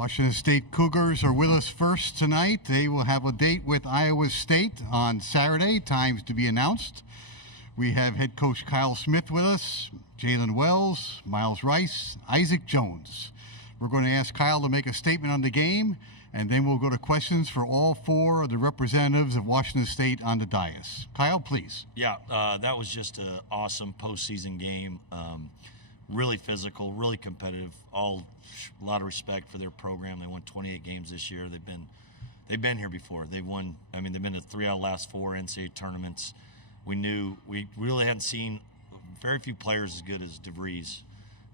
Washington State Cougars are with us first tonight. They will have a date with Iowa State on Saturday. Times to be announced. We have head coach Kyle Smith with us, Jalen Wells, Miles Rice, Isaac Jones. We're going to ask Kyle to make a statement on the game, and then we'll go to questions for all four of the representatives of Washington State on the dais. Kyle, please. Yeah, that was just an awesome postseason game. Really physical, really competitive. A lot of respect for their program. They won 28 games this year. They've been here before. They've won. I mean, they've been to 3 out of the last 4 NCAA tournaments. We really hadn't seen very few players as good as DeVries,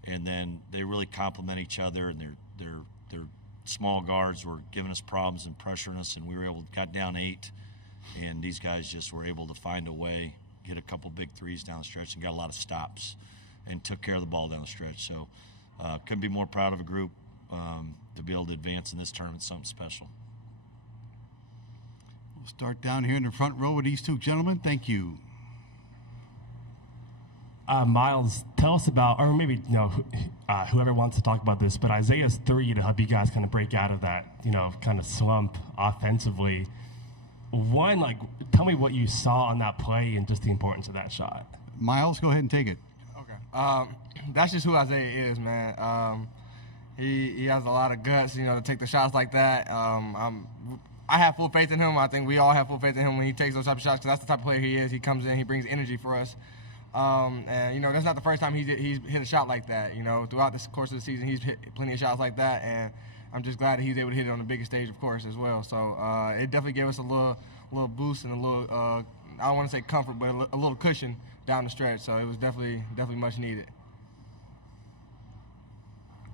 and then they really complement each other. And their small guards were giving us problems and pressuring us, and we were got down 8, and these guys just were able to find a way, hit a couple big threes down the stretch, and got a lot of stops, and took care of the ball down the stretch. So couldn't be more proud of a group to be able to advance in this tournament. Something special. We'll start down here in the front row with these two gentlemen. Thank you. Miles, tell us about, or maybe whoever wants to talk about this, but Isaiah's 3 to help you guys kind of break out of that kind of slump offensively. One, tell me what you saw on that play and just the importance of that shot. Miles, go ahead and take it. That's just who Isaiah is, man. He has a lot of guts, to take the shots like that. I have full faith in him. I think we all have full faith in him when he takes those type of shots, because that's the type of player he is. He comes in, he brings energy for us. And that's not the first time he's hit a shot like that. Throughout the course of the season, he's hit plenty of shots like that, and I'm just glad that he's able to hit it on the biggest stage, of course, as well. So it definitely gave us a little boost and a little, I don't want to say comfort, but a little cushion down the stretch. So it was definitely much needed.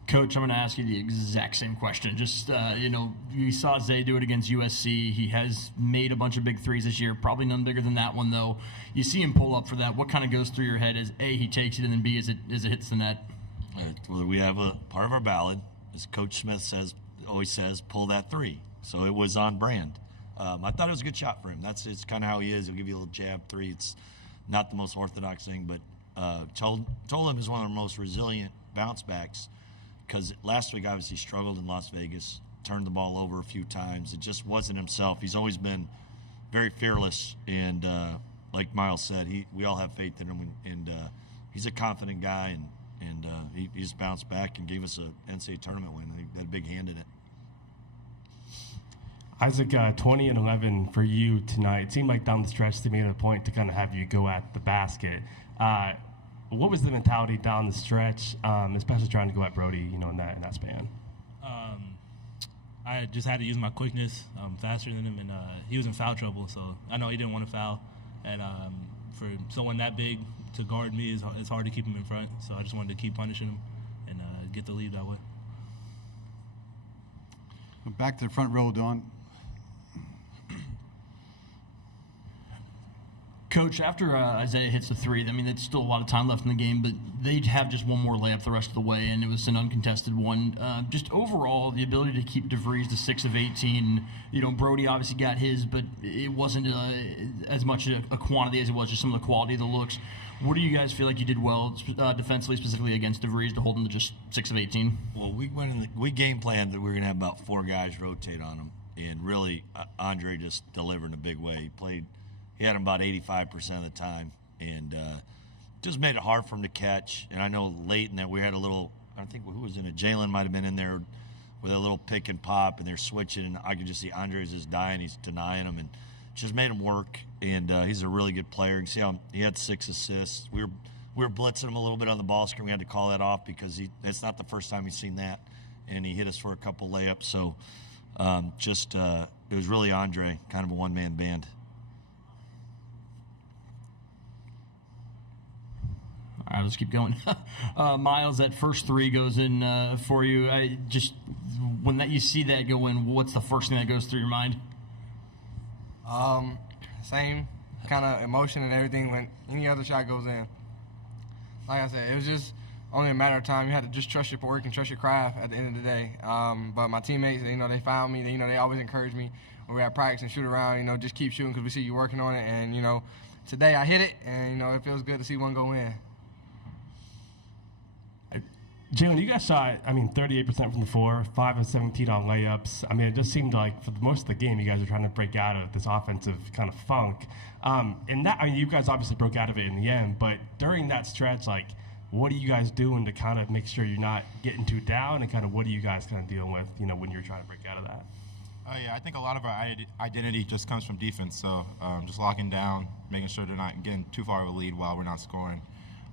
Coach, I'm going to ask you the exact same question. Just, you saw Zay do it against USC. He has made a bunch of big threes this year, probably none bigger than that one, though. You see him pull up for that. What kind of goes through your head as, A, he takes it, and then, B, as it hits the net? Well, we have a part of our ballad, as Coach Smith always says, pull that 3. So it was on brand. I thought it was a good shot for him. It's kind of how he is. He'll give you a little jab 3. It's not the most orthodox thing, but told him he's one of the most resilient bounce backs, because last week obviously struggled in Las Vegas, turned the ball over a few times. It just wasn't himself. He's always been very fearless, and like Miles said, we all have faith in him, and he's a confident guy, and he just bounced back and gave us an NCAA tournament win. He had a big hand in it. Isaac, 20 and 11 for you tonight. It seemed like down the stretch they made it a point to kind of have you go at the basket. What was the mentality down the stretch, especially trying to go at Brody, in that span? I just had to use my quickness faster than him, and he was in foul trouble, so I know he didn't want to foul. And for someone that big to guard me, it's hard to keep him in front. So I just wanted to keep punishing him and get the lead that way. Back to the front row, Don. Coach, after Isaiah hits the 3, there's still a lot of time left in the game, but they'd have just one more layup the rest of the way, and it was an uncontested one. Just overall, the ability to keep DeVries to 6 of 18. Brody obviously got his, but it wasn't as much a quantity as it was just some of the quality of the looks. What do you guys feel like you did well defensively, specifically against DeVries, to hold him to just 6 of 18? Well, we game planned that we were going to have about 4 guys rotate on him, and really Andre just delivered in a big way. He had him about 85% of the time, and just made it hard for him to catch. And I know late in that we had a little, I think who was in it? Jalen might have been in there with a little pick and pop, and they're switching, and I could just see Andre's just dying. He's denying him, and just made him work. And he's a really good player. You can see how he had 6 assists. We were blitzing him a little bit on the ball screen. We had to call that off because it's not the first time he's seen that, and he hit us for a couple layups. So it was really Andre, kind of a one-man band. All right, let's keep going. Miles, that first 3 goes in for you. When you see that go in, what's the first thing that goes through your mind? Same kind of emotion and everything when any other shot goes in. Like I said, it was just only a matter of time. You had to just trust your work and trust your craft at the end of the day. But my teammates, they found me. They always encourage me when we have practice and shoot around. Just keep shooting because we see you working on it. And today I hit it, and it feels good to see one go in. Jalen, you guys shot, 38% from the floor, 5 of 17 on layups. It just seemed like for most of the game, you guys were trying to break out of this offensive kind of funk. And that, you guys obviously broke out of it in the end, but during that stretch, what are you guys doing to kind of make sure you're not getting too down, and kind of what are you guys kind of dealing with, when you're trying to break out of that? Yeah, I think a lot of our identity just comes from defense. So just locking down, making sure they're not getting too far of a lead while we're not scoring.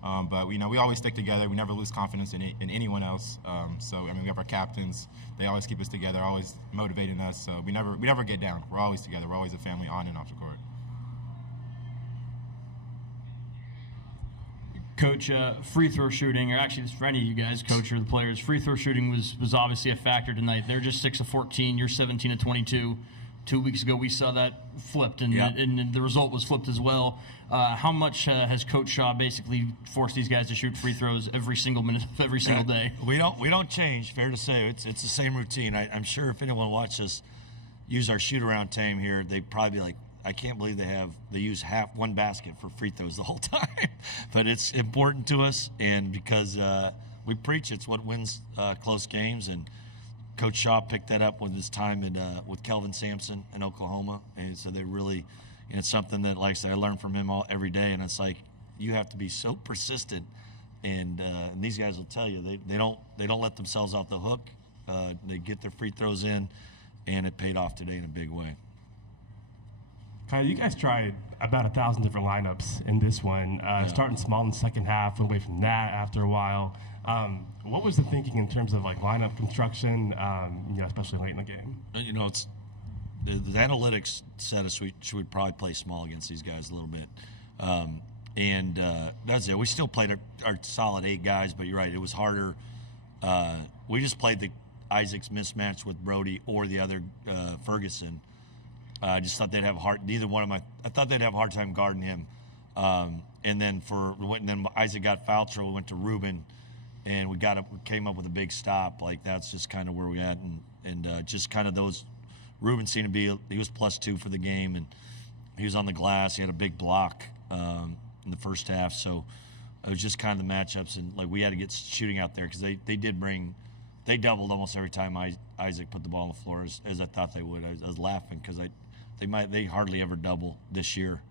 But we always stick together. We never lose confidence in anyone else. We have our captains. They always keep us together, always motivating us. So we never get down. We're always together. We're always a family on and off the court. Coach, free throw shooting, or actually for any of you guys, coach or the players, free throw shooting was obviously a factor tonight. They're just 6 of 14. You're 17 of 22. 2 weeks ago, we saw that flipped, and, and the result was flipped as well. How much has Coach Shaw basically forced these guys to shoot free throws every single minute of every single day? We don't change. Fair to say, it's the same routine. I'm sure if anyone watches us use our shoot around team here, they'd probably be like, I can't believe they use one basket for free throws the whole time. But it's important to us, and because we preach, it's what wins close games. And Coach Shaw picked that up with his time with Kelvin Sampson in Oklahoma, and so they really, and it's something that, like I said, I learn from him every day. And it's like you have to be so persistent, and these guys will tell you they don't let themselves off the hook. They get their free throws in, and it paid off today in a big way. Kyle, you guys tried about 1,000 different lineups in this one, starting small in the second half, went away from that after a while. What was the thinking in terms of lineup construction, especially late in the game? It's the analytics said us we should probably play small against these guys a little bit, and that's it. We still played our solid 8 guys, but you're right, it was harder. We just played the Isaac's mismatch with Brody or the other Ferguson. I just thought they'd have I thought they'd have a hard time guarding him. And then Isaac got foul trouble. We went to Ruben, and we came up with a big stop. That's just kind of where we at, and just kind of those. Ruben seemed to be he was +2 for the game, and he was on the glass. He had a big block in the first half, so it was just kind of the matchups, and we had to get shooting out there because they doubled almost every time Isaac put the ball on the floor, as I thought they would. I was laughing because they hardly ever double this year.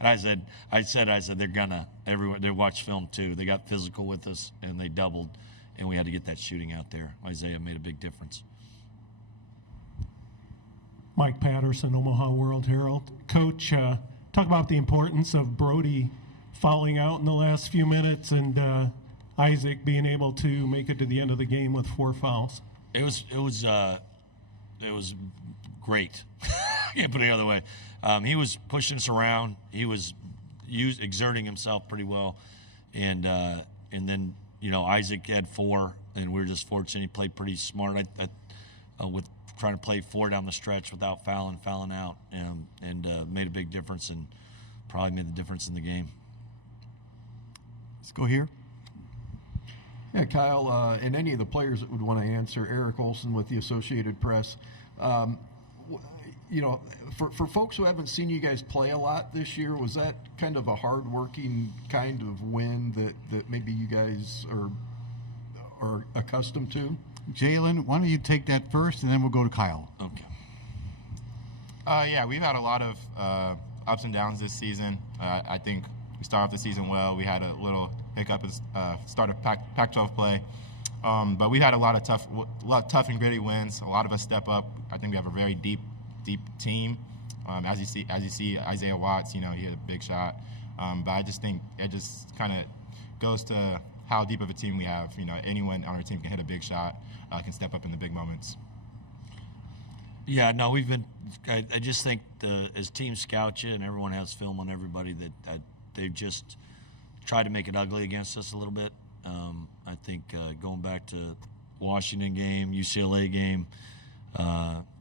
And I said they're gonna everyone. They watch film too. They got physical with us and they doubled, and we had to get that shooting out there. Isaiah made a big difference. Mike Patterson, Omaha World Herald. Coach, talk about the importance of Brody fouling out in the last few minutes and Isaac being able to make it to the end of the game with 4 fouls. It was great. Can't put it another way. He was pushing us around. He was exerting himself pretty well, and then Isaac had 4, and we were just fortunate. He played pretty smart with trying to play 4 down the stretch without fouling out, and made a big difference, and probably made the difference in the game. Let's go here. Yeah, Kyle, and any of the players that would want to answer, Eric Olson with the Associated Press. For folks who haven't seen you guys play a lot this year, was that kind of a hard-working kind of win that maybe you guys are accustomed to? Jalen, why don't you take that first, and then we'll go to Kyle. Okay. Yeah, we've had a lot of ups and downs this season. I think we started off the season well. We had a little hiccup at start of Pac-12 play, but we've had a lot of tough and gritty wins. A lot of us step up. I think we have a very deep team. As you see, Isaiah Watts, he had a big shot. But I just think it just kind of goes to how deep of a team we have. Anyone on our team can hit a big shot, can step up in the big moments. Yeah, no, we've been. I just think as teams scout you, and everyone has film on everybody, that they've just tried to make it ugly against us a little bit. I think going back to Washington game, UCLA game,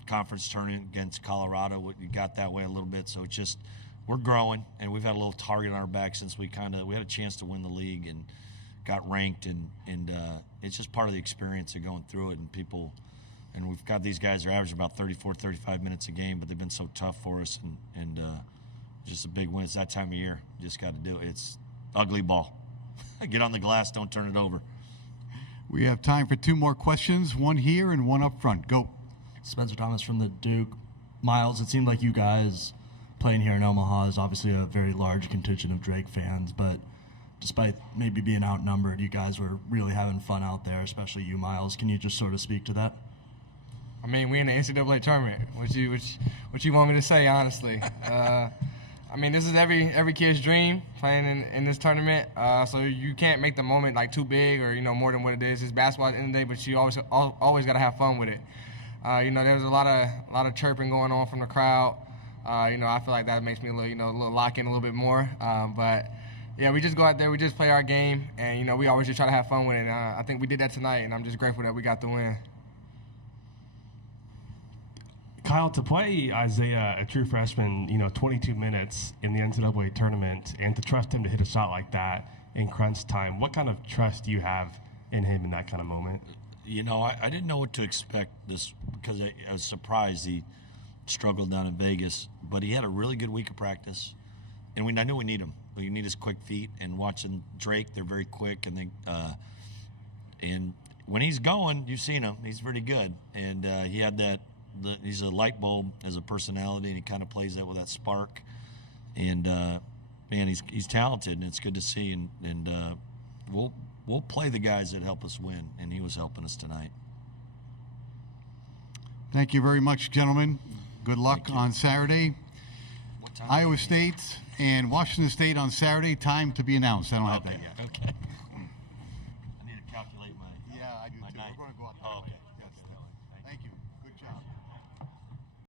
conference tournament against Colorado, we got that way a little bit. So it's just we're growing, and we've had a little target on our back since we had a chance to win the league and got ranked, and it's just part of the experience of going through it. And we've got these guys are averaging about 34, 35 minutes a game, but they've been so tough for us, and just a big win. It's that time of year. You just got to do it. It's ugly ball. Get on the glass, don't turn it over. We have time for 2 more questions, one here and one up front. Go. Spencer Thomas from the Duke. Miles, it seemed like you guys playing here in Omaha is obviously a very large contingent of Drake fans, but despite maybe being outnumbered, you guys were really having fun out there, especially you, Miles. Can you just sort of speak to that? I mean, we in the NCAA tournament. What you want me to say, honestly? I mean, this is every kid's dream playing in this tournament. So you can't make the moment like too big or more than what it is. It's basketball at the end of the day, but you always got to have fun with it. There was a lot of chirping going on from the crowd. I feel like that makes me a little lock in a little bit more. But yeah, we just go out there, we just play our game, and we always just try to have fun with it. And I think we did that tonight, and I'm just grateful that we got the win. Kyle, to play Isaiah, a true freshman, 22 minutes in the NCAA tournament, and to trust him to hit a shot like that in crunch time, what kind of trust do you have in him in that kind of moment? I didn't know what to expect this because I was surprised he struggled down in Vegas, but he had a really good week of practice, and I knew we need him. We need his quick feet, and watching Drake, they're very quick, and when he's going, you've seen him, he's pretty good, and he had that. He's a light bulb as a personality, and he kind of plays that with that spark. And man, he's talented, and it's good to see. And we'll play the guys that help us win, and he was helping us tonight. Thank you very much, gentlemen. Good luck on Saturday. Iowa State and Washington State on Saturday. Time to be announced. I don't have that yet. Okay.